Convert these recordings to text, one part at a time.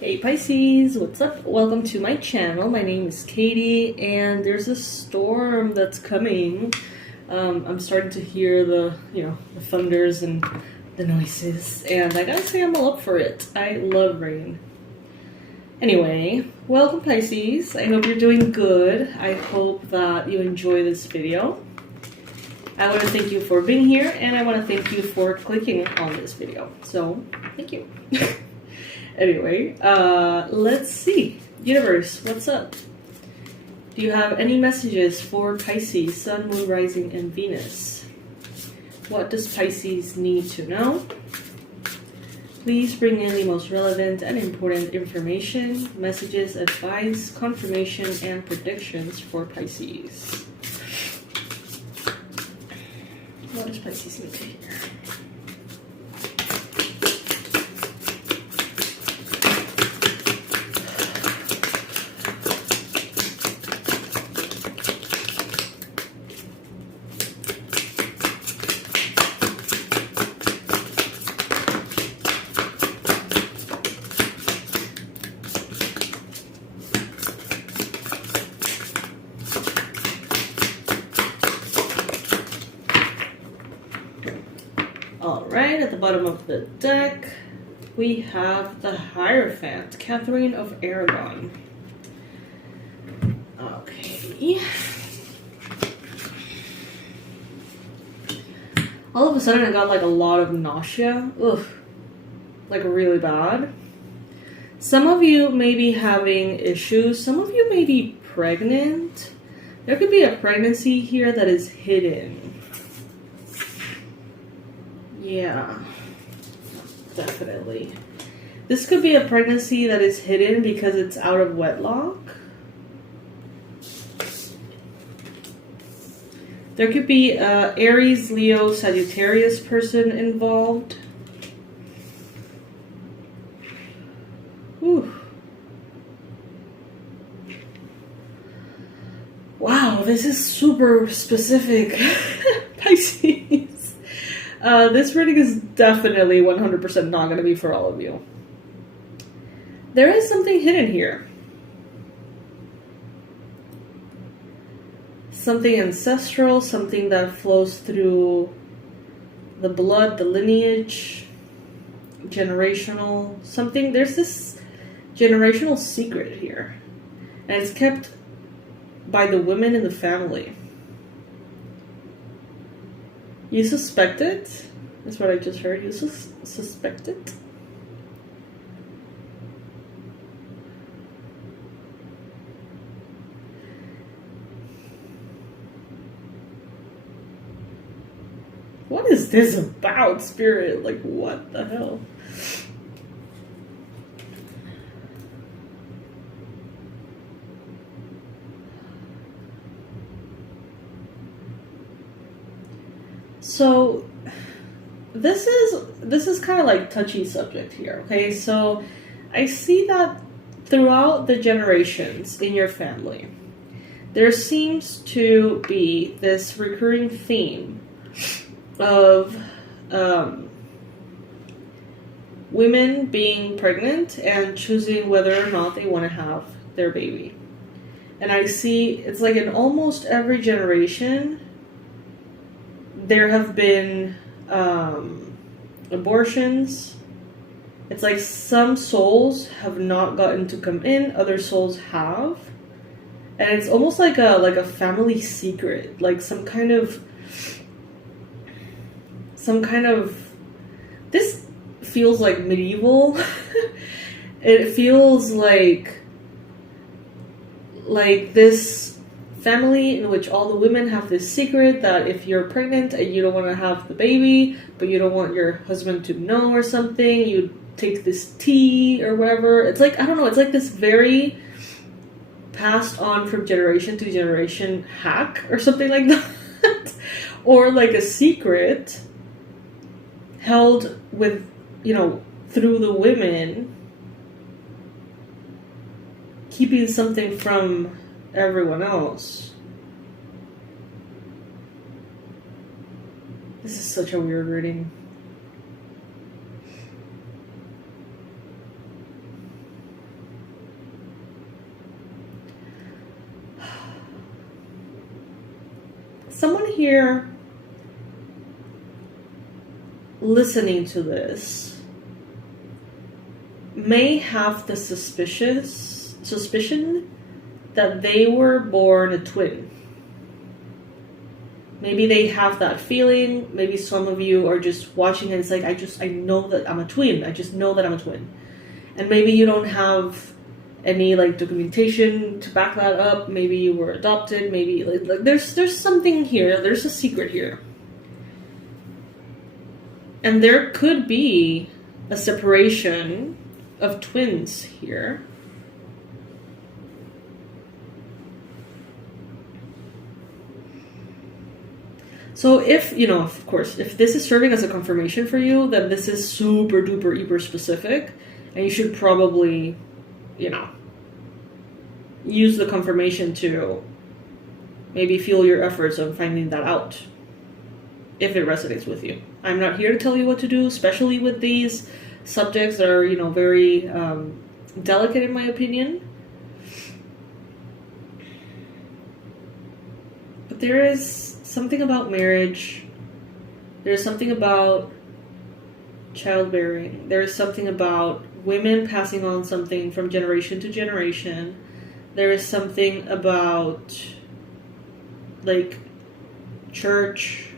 Hey Pisces, what's up? Welcome to my channel. My name is Katie, and there's a storm that's coming. I'm starting to hear the thunders and the noises, and I gotta say I'm all up for it. I love rain. Anyway, welcome Pisces. I hope you're doing good. I hope that you enjoy this video. I want to thank you for being here, and I want to thank you for clicking on this video. So, thank you. Anyway, let's see. Universe, what's up? Do you have any messages for Pisces, Sun, Moon, Rising, and Venus? What does Pisces need to know? Please bring in the most relevant and important information, messages, advice, confirmation, and predictions for Pisces. What does Pisces need to hear? Alright, at the bottom of the deck, we have the Hierophant, Catherine of Aragon. Okay. All of a sudden I got like a lot of nausea. Ugh. Like really bad. Some of you may be having issues. Some of you may be pregnant. There could be a pregnancy here that is hidden. Yeah, definitely. This could be a pregnancy that is hidden because it's out of wedlock. There could be a Aries, Leo, Sagittarius person involved. Whew. Wow, this is super specific. Pisces. This reading is definitely 100% not going to be for all of you. There is something hidden here. Something ancestral, something that flows through the blood, the lineage, generational, something. There's this generational secret here. And it's kept by the women in the family. You suspect it? That's what I just heard. You suspect it? What is this about, Spirit? Like, what the hell? So this is kind of like touchy subject here, okay? So I see that throughout the generations in your family, there seems to be this recurring theme of women being pregnant and choosing whether or not they want to have their baby. And I see it's like in almost every generation there have been abortions. It's like some souls have not gotten to come in, other souls have. And it's almost like a family secret, like some kind of this feels like medieval. It feels like this family in which all the women have this secret that if you're pregnant and you don't want to have the baby, but you don't want your husband to know or something, you take this tea or whatever. It's like, I don't know, it's like this very passed on from generation to generation hack or something like that. Or like a secret held with, through the women, keeping something from everyone else. This is such a weird reading. someone here listening to this may have the suspicion that they were born a twin. Maybe they have that feeling. Maybe some of you are just watching and it's like, I know that I'm a twin. I just know that I'm a twin. And maybe you don't have any like documentation to back that up. Maybe you were adopted. Maybe like there's something here. There's a secret here. And there could be a separation of twins here. So if, you know, of course, if this is serving as a confirmation for you, then this is super duper hyper specific, and you should probably, you know, use the confirmation to maybe fuel your efforts on finding that out, if it resonates with you. I'm not here to tell you what to do, especially with these subjects that are, you know, very delicate in my opinion. But there is something about marriage. There's something about childbearing. There's something about women passing on something from generation to generation. There is something about, like, church.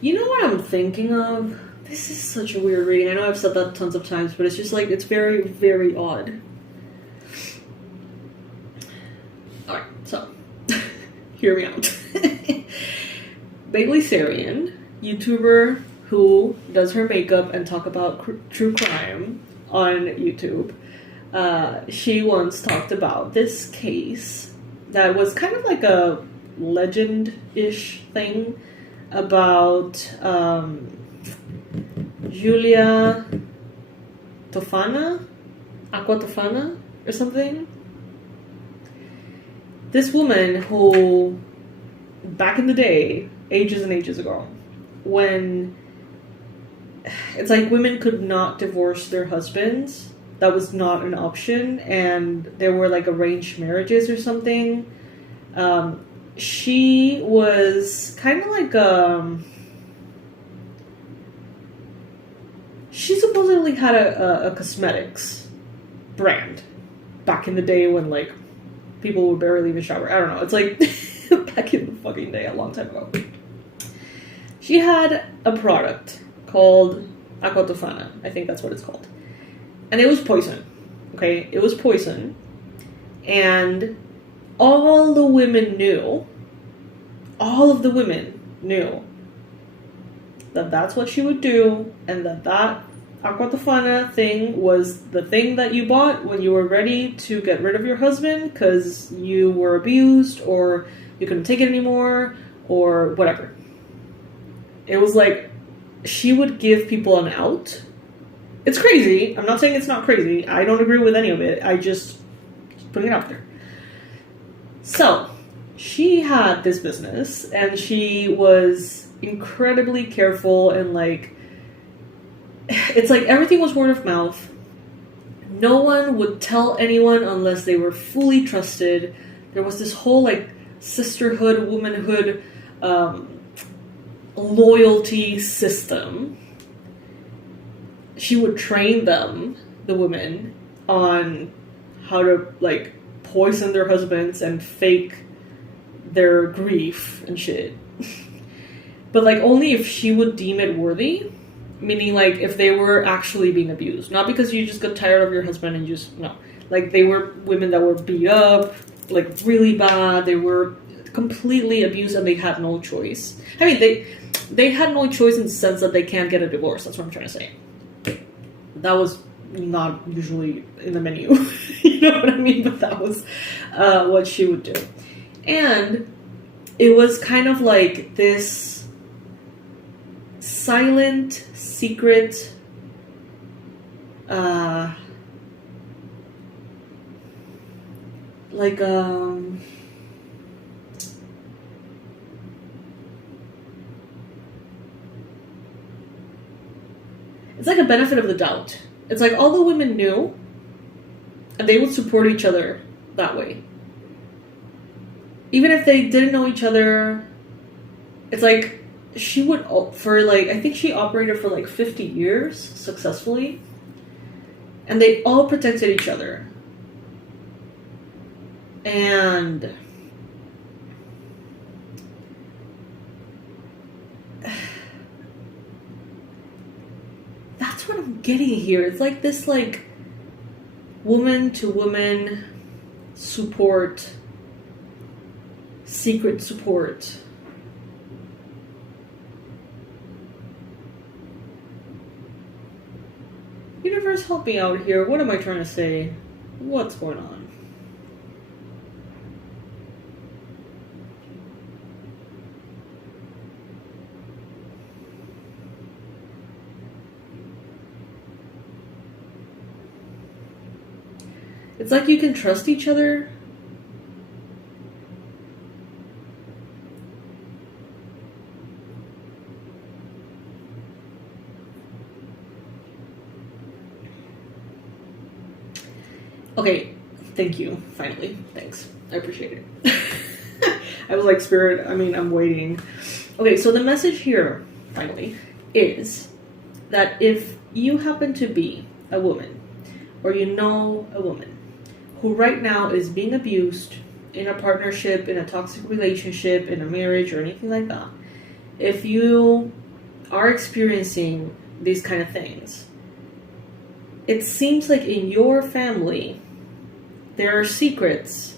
You know what I'm thinking of? This is such a weird reading. I know I've said that tons of times, but it's just like, it's very, very odd. Alright, so, hear me out. Bailey Sarian, YouTuber who does her makeup and talk about true crime on YouTube, she once talked about this case that was kind of like a legend-ish thing about Julia TOFANA, AQUA TOFANA or something. This woman who, back in the day, ages and ages ago, when it's like women could not divorce their husbands, that was not an option, and there were like arranged marriages or something. She was kind of like she supposedly had a cosmetics brand back in the day when like people would barely even shower. I don't know. It's like back in the fucking day, a long time ago. She had a product called AQUA TOFANA. I think that's what it's called. And it was poison. Okay? It was poison. And all the women knew, all of the women knew that that's what she would do, and that AQUA TOFANA thing was the thing that you bought when you were ready to get rid of your husband because you were abused or you couldn't take it anymore or whatever. It was like she would give people an out. It's crazy. I'm not saying it's not crazy. I don't agree with any of it. I just putting it out there. So, she had this business, and she was incredibly careful, and like, it's like everything was word of mouth. No one would tell anyone unless they were fully trusted. There was this whole like sisterhood, womanhood, loyalty system. She would train them, the women, on how to like poison their husbands and fake their grief and shit. But like only if she would deem it worthy, meaning like if they were actually being abused, not because you just got tired of your husband and just no, like they were women that were beat up like really bad, they were completely abused and they had no choice. I mean they had no choice in the sense that they can't get a divorce. That's what I'm trying to say. That was not usually in the menu. You know what I mean? But that was what she would do. And it was kind of like this silent, secret, like, it's like a benefit of the doubt. It's like all the women knew, And they would support each other that way. Even if they didn't know each other, it's like she would, for like, I think she operated for like 50 years successfully. And they all protected each other. And that's what I'm getting here. It's like this like woman to woman support, secret support. Universe, help me out here. What am I trying to say? What's going on? It's like you can trust each other. Okay, thank you, finally. Thanks. I appreciate it. I was like, Spirit, I mean, I'm waiting. Okay, so the message here, finally, is that if you happen to be a woman, or you know a woman, who right now is being abused in a partnership, in a toxic relationship, in a marriage, or anything like that, if you are experiencing these kind of things, it seems like in your family, there are secrets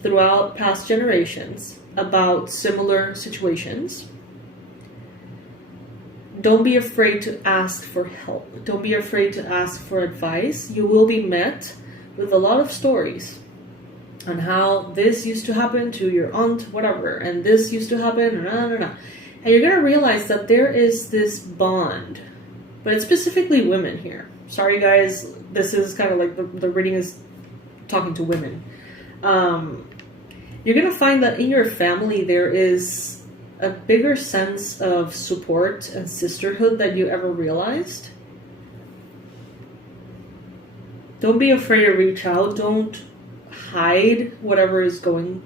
throughout past generations about similar situations. Don't be afraid to ask for help. Don't be afraid to ask for advice. You will be met with a lot of stories on how this used to happen to your aunt, whatever, and this used to happen, and you're going to realize that there is this bond, but it's specifically women here. Sorry guys, this is kind of like the reading is talking to women. You're going to find that in your family there is a bigger sense of support and sisterhood than you ever realized. Don't be afraid to reach out. Don't hide whatever is going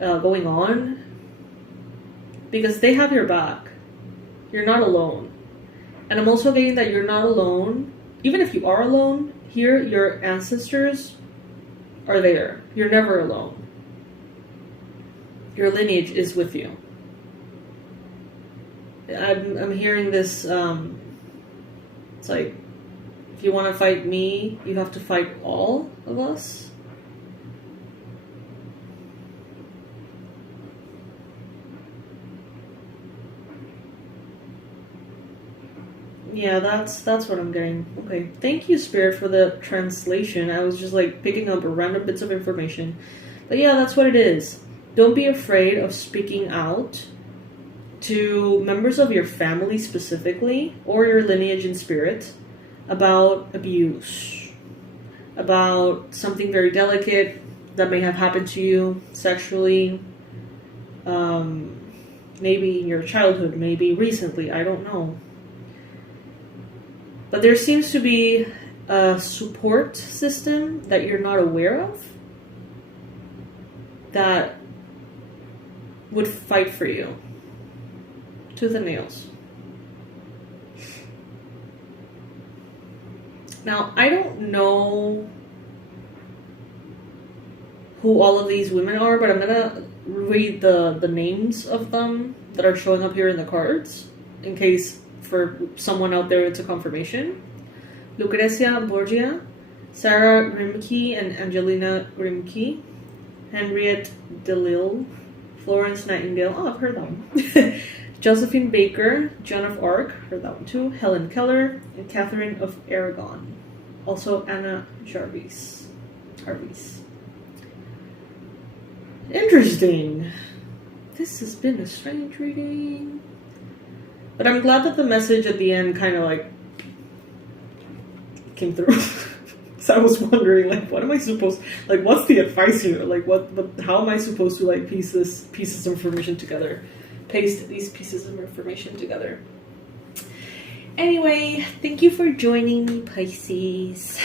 on, because they have your back. You're not alone. And I'm also getting that you're not alone. Even if you are alone, here your ancestors are there. You're never alone. Your lineage is with you. I'm hearing this, it's like, if you want to fight me, you have to fight all of us. Yeah, that's what I'm getting. Okay, thank you, Spirit, for the translation. I was just like picking up random bits of information. But yeah, that's what it is. Don't be afraid of speaking out to members of your family specifically, or your lineage and spirit, about abuse, about something very delicate that may have happened to you sexually, maybe in your childhood, maybe recently, I don't know. But there seems to be a support system that you're not aware of that would fight for you tooth and nails. Now, I don't know who all of these women are, but I'm gonna read the names of them that are showing up here in the cards, in case for someone out there it's a confirmation. Lucrecia Borgia, Sarah Grimke and Angelina Grimke, Henriette DeLille, Florence Nightingale, oh, I've heard that one. Josephine Baker, Joan of Arc, heard that one too, Helen Keller, and Catherine of Aragon. Also Anna Jarvis. Interesting. This has been a strange reading. But I'm glad that the message at the end kind of like came through. So I was wondering, like, what am I supposed, like, what's the advice here? Like, how am I supposed to, like, piece these pieces of information together? Paste these pieces of information together. Anyway, thank you for joining me, Pisces.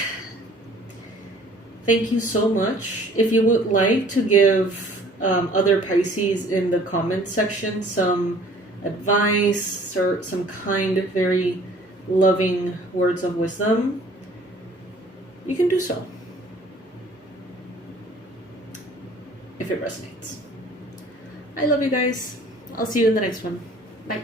Thank you so much. If you would like to give other Pisces in the comment section some advice or some kind, very loving words of wisdom, you can do so if it resonates. I love you guys. I'll see you in the next one. Bye.